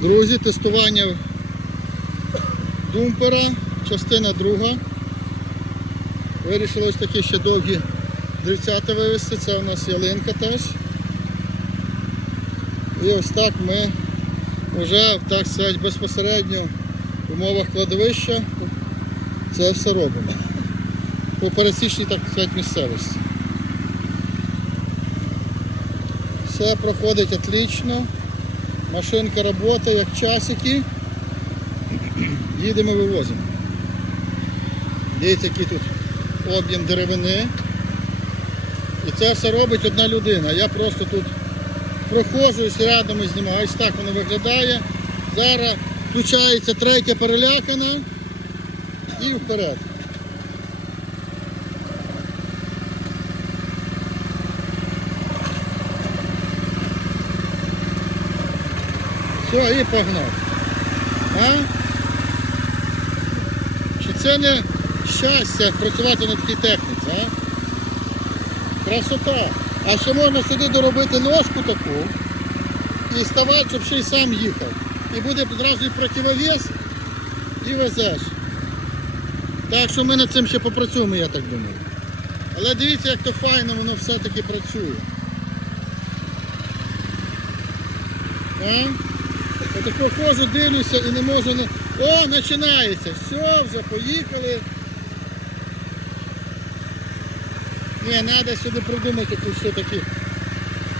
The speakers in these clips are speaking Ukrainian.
Друзі, тестування думпера, частина друга. Вирішили ось такі ще довгі дрівцята вивезти. Це у нас ялинка теж. І ось так ми вже так сказати, безпосередньо в умовах кладовища це все робимо. По пересічній так сказати, місцевості. Все проходить отлично. Машинка працює як часики. Їдемо вивозимо. Дивіться, який тут об'єм деревини. І це все робить одна людина. Я просто тут проходжусь рядом і знімаю. Ось так воно виглядає. Зараз включається третя перелякана і вперед. Все, і погнав. А? Чи це не щастя працювати на такій техніці, а? Красота. А ще можна сюди доробити ножку таку і ставати, щоб ще й сам їхав. І буде одразу і противовес, і везеш. Так що ми над цим ще попрацюємо, я так думаю. Але дивіться, як то файно воно все-таки працює. А? Я так ходжу, дивлюся і не можу не... О, починається. Все, вже поїхали. Ні, треба сюди придумати якусь все-таки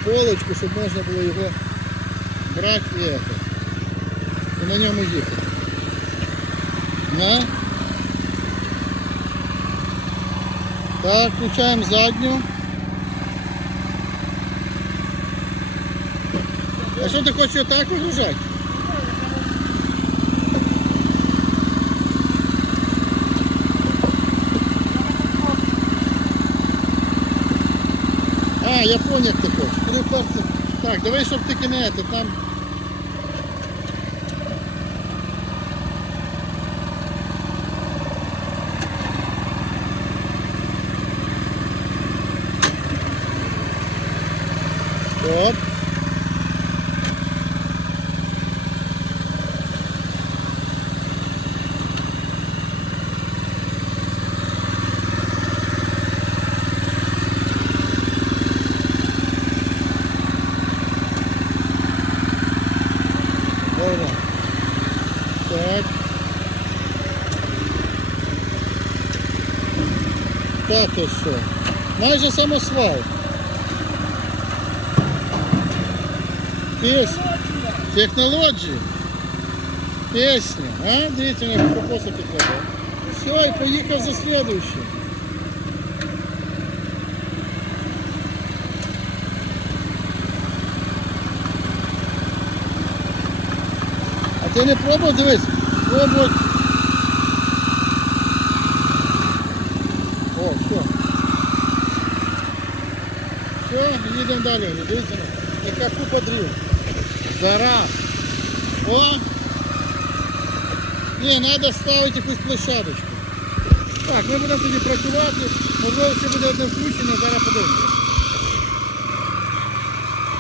полочку, щоб можна було його брати і, это, і на ньому їхати. На. Так, включаємо задню. А що ти хочеш отак вигружати? А, я понял, як ти? Так, давай, щоб ти это там. Стоп. Так. Так і що? Майже самосвал. Пісня. Технології. Пісня. А? Дивіться, як пропоси підкладав. Все, і поїхав за слідуючим. А ти не пробував, дивись, пробував. О, все. Все, їдемо далі. Дивіться, яка купа дрів. Зараз. О! Ні, треба ставити якусь площадочку. Так, ми будемо тоді працювати, можливо, ще буде одне включення, зараз подивимося.